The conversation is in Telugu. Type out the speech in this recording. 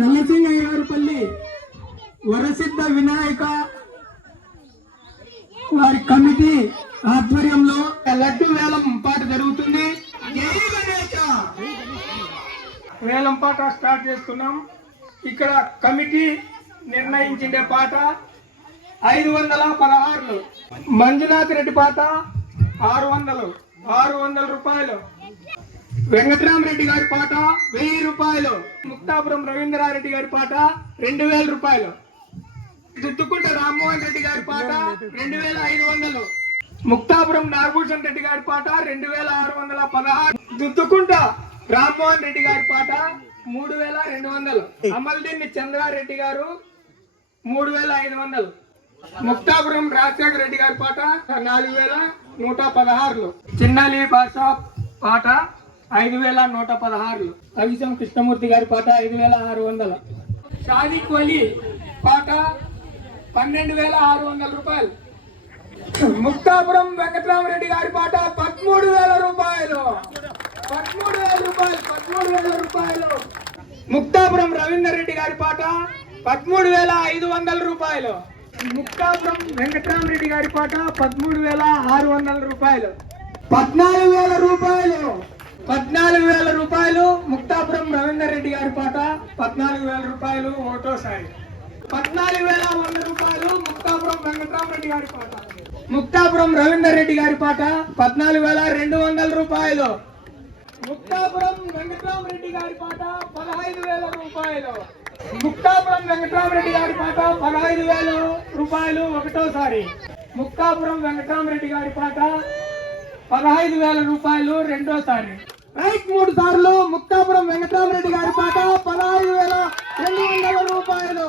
నల్లసింగయ్య వరసిద్ధ వినాయక వారి కమిటీ ఆధ్వర్యంలో లడ్డు వేలం పాట జరుగుతుంది. వేలం పాట స్టార్ట్ చేస్తున్నాం. ఇక్కడ కమిటీ నిర్ణయించిండే పాట ఐదు వందల పదహారులు. మంజునాథ్ రెడ్డి పాట ఆరు వందలు ఆరు వందల రూపాయలు. వెంకటరామరెడ్డి గారి పాట వెయ్యి రూపాయలు. ముక్తాపురం రవీంద్రారెడ్డి గారి పాట రెండు వేల రూపాయలు. దుద్దుకుంట రామ్మోహన్ రెడ్డి గారి పాట రెండు వేల ఐదు వందలు. ముక్తాపురం నాగభూషణ్ రెడ్డి గారి పాట రెండు వేల ఆరు వందల పదహారు. దుద్దుకుంట రామ్మోహన్ రెడ్డి గారి పాట మూడు వేల రెండు వందలు. అమల్దిన్ని చంద్రారెడ్డి గారు మూడు వేల ఐదు వందలు. ముక్తాపురం రాజశేఖర రెడ్డి గారి పాట నాలుగు వేల నూట పదహారులు. చిన్నాలి భాష పాట ఐదు వేల నూట పదహారులు. కవిసం కృష్ణమూర్తి గారి పాట ఐదు వేల ఆరు వందలు. షాదిక్ వలి పాట పన్నెండు వేల ఆరు వందల రూపాయలు. ముక్తాపురం వెంకటరామరెడ్డి గారి పాట పదమూడు వేల రూపాయలు. పదమూడు వేల రూపాయలు పదమూడు వేల రూపాయలు. ముక్తాపురం రవీందర్ రెడ్డి గారి పాట పదమూడు వేల ఐదు వందల రూపాయలు. ముక్తాపురం వెంకటరామరెడ్డి గారి పాట పదమూడు వేల ఆరు వందల రూపాయలు. పద్నాలుగు వేల రూపాయలు. పద్నాలుగు వేల రూపాయలు ముక్తాపురం రవీందర్ రెడ్డి గారి పాట పద్నాలుగు వేల రూపాయలు ఒకటోసారి పద్నాలుగు వేల వంద రూపాయలు ముక్తాపురం వెంకటరామరెడ్డి గారి పాట. ముక్తాపురం రవీందర్ రెడ్డి గారి పాట పద్నాలుగు వేల రెండు వందల రూపాయలు. ముక్తాపురం వెంకటరామరెడ్డి గారి పాట పదహైదు వేల రూపాయలు. ముక్తాపురం వెంకటరామరెడ్డి గారి పాట పదహైదు వేల రూపాయలు ఒకటోసారి ముక్తాపురం వెంకటరామరెడ్డి గారి పాట పదహైదు వేల రూపాయలు రెండోసారి రైట్ మూడు సార్లు ముక్తాపురం వెంకటరామరెడ్డి గారి పాట పదహారు వేల రెండు వందల రూపాయలు.